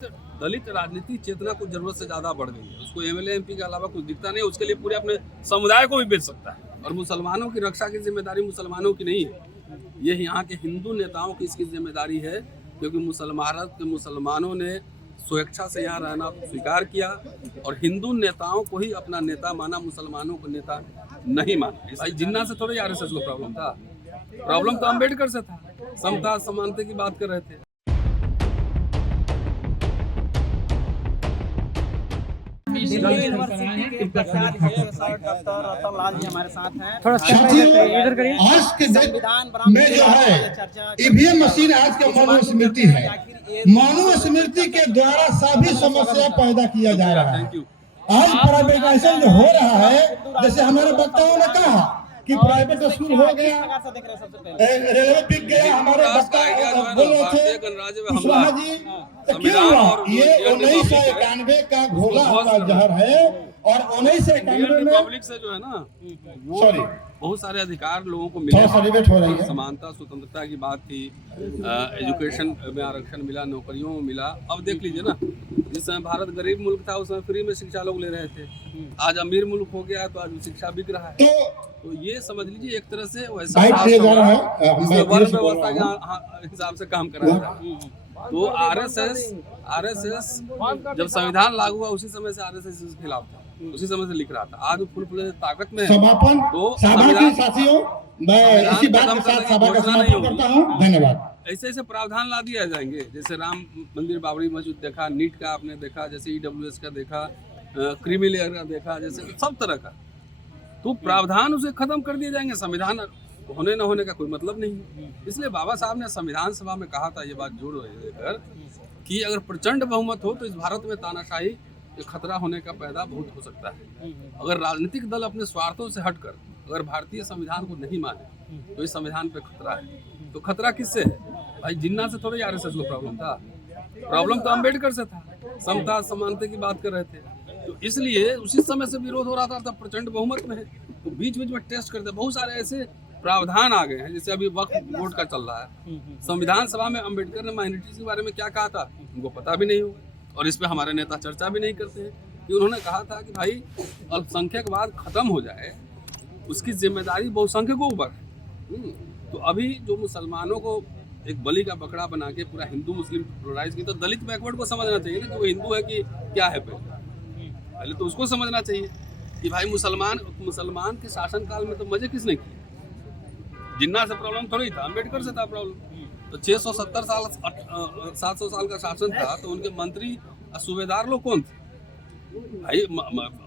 दलित राजनीति चेतना कुछ जरूरत से ज्यादा बढ़ गई है। उसको एमएलए एमपी के अलावा कुछ दिखता नहीं। उसके लिए पूरे अपने समुदाय को भी बेच सकता है। और मुसलमानों की रक्षा की जिम्मेदारी मुसलमानों की नहीं है, ये यहाँ के हिंदू नेताओं की इसकी जिम्मेदारी है, क्योंकि मुसलमानों ने स्वेच्छा से यहाँ रहना स्वीकार किया और हिंदू नेताओं को ही अपना नेता माना, मुसलमानों को नेता नहीं माना। भाई जिन्ना से थोड़ा आरएसएस को प्रॉब्लम था, प्रॉब्लम तो अम्बेडकर से था। समता समानता की बात कर रहे थे। दिल्ली यूनिवर्सिटी के प्रोफेसर डॉक्टर रतन लाल जी हमारे साथ हैं। थोड़ा इधर करिए। आज के संविधान में जो है ईवीएम मशीन आज के मानव स्मृति है। मानव स्मृति के द्वारा सभी समस्या पैदा किया जा रहा है। आज प्राइवेटाइजेशन जो हो रहा है, जैसे हमारे वक्ताओं ने कहा कि प्राइवेट स्कूल हो गया, रेलवे बिक गया, हमारे वक्ता बोल रहे थे कुशवाहा जी, तो क्यों हुआ? ये 1991 का घोला हुआ जहर है। और 1991 में पब्लिक से जो है ना, सॉरी बहुत सारे अधिकार लोगों को मिले, सेलिब्रेट हो रही है। समानता स्वतंत्रता की बात थी, एजुकेशन में आरक्षण मिला, नौकरियों में मिला। अब देख लीजिए ना, जिस समय भारत गरीब मुल्क था उस समय फ्री में शिक्षा लोग ले रहे थे। आज अमीर मुल्क हो गया है तो आज शिक्षा बिक रहा है। तो ये समझ लीजिए एक तरह से वैसा वर्ण व्यवस्था के हिसाब से काम कर रहा था। तो आरएसएस जब संविधान लागू हुआ उसी समय से आरएसएस के खिलाफ था, उसी समय से लिख रहा था। आज फुल ताकत में समापन तो साथियों, मैं इसी बात के साथ सभा का समापन करता हूं। धन्यवाद। ऐसे ऐसे प्रावधान ला दिया जाएंगे, जैसे राम मंदिर बाबरी मस्जिद देखा, नीट का आपने देखा, जैसे ईडब्ल्यूएस का देखा, क्रीमी लेयर का देखा, जैसे सब तरह का। तो प्रावधान उसे खत्म कर दिए जाएंगे। संविधान होने न होने का कोई मतलब नहीं। इसलिए बाबा साहब ने संविधान सभा में कहा था, ये बात जोड़ लेकर, कि अगर प्रचंड बहुमत हो तो इस भारत में तानाशाही खतरा होने का पैदा बहुत हो सकता है। अगर राजनीतिक दल अपने स्वार्थों से हटकर अगर भारतीय संविधान को नहीं माने तो इस संविधान पे खतरा है। तो खतरा किससे है? भाई जिन्ना से थोड़ा आरएसएस को प्रॉब्लम था, प्रॉब्लम तो अम्बेडकर से था। समता समानता की बात कर रहे थे। तो इसलिए उसी समय से विरोध हो रहा था, तब प्रचंड बहुमत में है। तो बीच बीच में टेस्ट करते, बहुत सारे ऐसे प्रावधान आ गए हैं, जैसे अभी वक्फ बोर्ड का चल रहा है। संविधान सभा में अम्बेडकर ने माइनॉरिटीज के बारे में क्या कहा था उनको पता भी नहीं होगा, और इस पे हमारे नेता चर्चा भी नहीं करते हैं। कि उन्होंने कहा था कि भाई अल्पसंख्यकवाद खत्म हो जाए, उसकी जिम्मेदारी बहुसंख्यकों पर है। तो अभी जो मुसलमानों को एक बलि का बकरा बना के पूरा हिंदू मुस्लिम प्लोराइज की, तो दलित बैकवर्ड को समझना चाहिए ना कि वो हिंदू है कि क्या है। पहले तो उसको समझना चाहिए कि भाई मुसलमान के शासन काल में तो मजे किसने किए? जिन्ना से प्रॉब्लम थोड़ी था, अम्बेडकर से था प्रॉब्लम। तो 670 साल 700 साल का शासन था, तो उनके मंत्री सूबेदार लोग कौन थे? भाई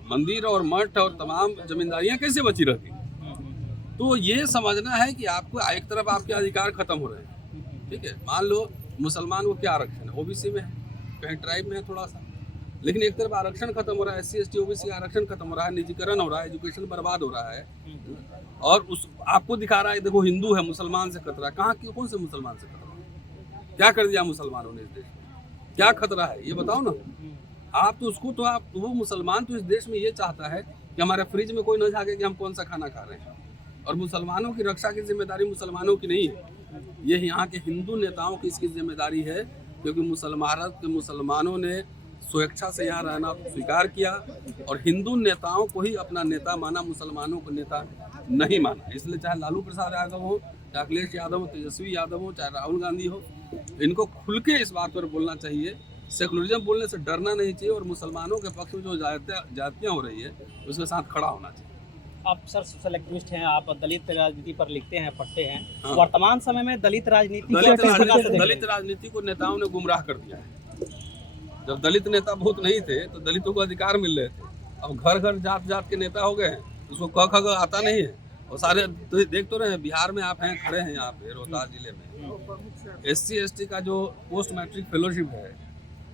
मंदिर और मठ और तमाम जमींदारियां कैसे बची रहती? तो ये समझना है कि आपको एक तरफ आपके अधिकार खत्म हो रहे हैं, ठीक है। मान लो मुसलमान को क्या आरक्षण है, ओबीसी में है, कहीं ट्राइब में है थोड़ा सा, लेकिन एक तरफ आरक्षण खत्म हो रहा है, SC ST OBC का आरक्षण खत्म हो रहा है, निजीकरण हो रहा है, एजुकेशन बर्बाद हो रहा है। और उस आपको दिखा रहा है देखो हिंदू है, मुसलमान से खतरा। कहाँ की कौन से मुसलमान से खतरा? क्या कर दिया मुसलमानों ने इस देश में? क्या खतरा है ये बताओ ना। आप तो उसको तो आप वो मुसलमान तो इस देश में ये चाहता है कि हमारे फ्रिज में कोई न झाके कि हम कौन सा खाना खा रहे हैं। और मुसलमानों की रक्षा की जिम्मेदारी मुसलमानों की नहीं है, ये यहाँ के हिंदू नेताओं की इसकी जिम्मेदारी है, क्योंकि मुसलमानों ने स्वेच्छा से यहाँ रहना स्वीकार किया और हिंदू नेताओं को ही अपना नेता माना, मुसलमानों को नेता नहीं माना। इसलिए चाहे लालू प्रसाद यादव हो, चाहे अखिलेश यादव हो, तेजस्वी यादव हो, चाहे राहुल गांधी हो, इनको खुल के इस बात पर बोलना चाहिए। सेकुलरिज्म बोलने से डरना नहीं चाहिए और मुसलमानों के पक्ष में जो जातियाँ हो रही है उसके साथ खड़ा होना चाहिए। आप सर सोशल एक्टिविस्ट हैं, आप दलित राजनीति पर लिखते हैं, पढ़ते हैं। हाँ। वर्तमान समय में दलित राजनीति को नेताओं ने गुमराह कर दिया है। जब दलित नेता बहुत नहीं थे तो दलितों को अधिकार मिल रहे थे। अब घर घर जात जात के नेता हो गए हैं, उसको क ख ग आता नहीं है। और सारे तो देख तो रहे हैं, बिहार में आप हैं, खड़े हैं यहाँ पे रोहतास जिले में। SC ST का जो पोस्ट मैट्रिक फेलोशिप है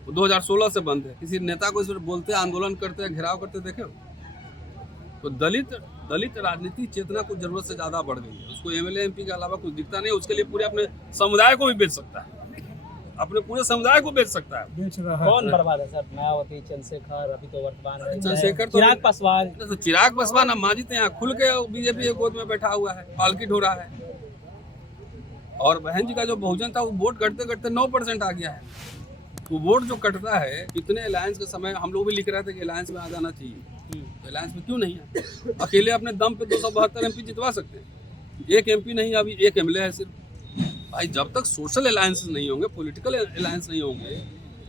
वो 2016 से बंद है। किसी नेता को इस पर बोलते, आंदोलन करते, घेराव करते देखे हो? तो दलित राजनीति चेतना कुछ जरूरत से ज्यादा बढ़ गई है। उसको एमएलए एमपी के अलावा कुछ दिखता नहीं। उसके लिए पूरे अपने समुदाय को भी बेच सकता है, अपने पूरे समुदाय को बेच सकता है। बेच रहा है। कौन बर्बाद है सर? मायावती, चंद्रशेखर, अभी तो वर्तमान में चंद्रशेखर, चिराग पासवान। तो चिराग पासवान अब मांझी यहाँ खुल के बीजेपी के गोद में बैठा हुआ है, पालकी ढो रहा है। और बहन जी का जो बहुजन था वो वोट करते करते 9% आ गया है। तो वोट जो कटता है, इतने अलायंस के समय हम लोग भी लिख रहे थे कि अलायंस में आ जाना चाहिए, तो अलायंस में क्यों नहीं है? अकेले अपने दम पे 272 एमपी जितवा सकते हैं, एक एमपी नहीं, अभी एक एमएलए है सिर्फ। भाई जब तक सोशल अलायंस नहीं होंगे, पॉलिटिकल अलायंस नहीं होंगे,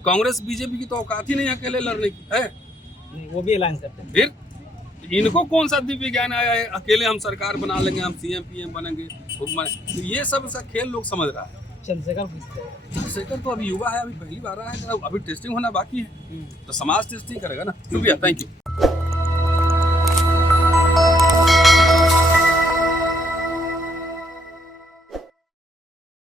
कांग्रेस बीजेपी की तो औकात ही नहीं अकेले लड़ने की है। नहीं, वो भी अलायंस करते हैं। फिर इनको कौन सा दिव्य ज्ञान आया है अकेले हम सरकार बना लेंगे, हम सीएम पीएम बनेंगे? तो ये सब सा खेल लोग समझ रहा है। चंद्रशेखर तो अभी युवा है, अभी पहली बार आया है, अभी टेस्टिंग होना बाकी है, तो समाज टेस्टिंग करेगा ना। शुक्रिया, थैंक यू।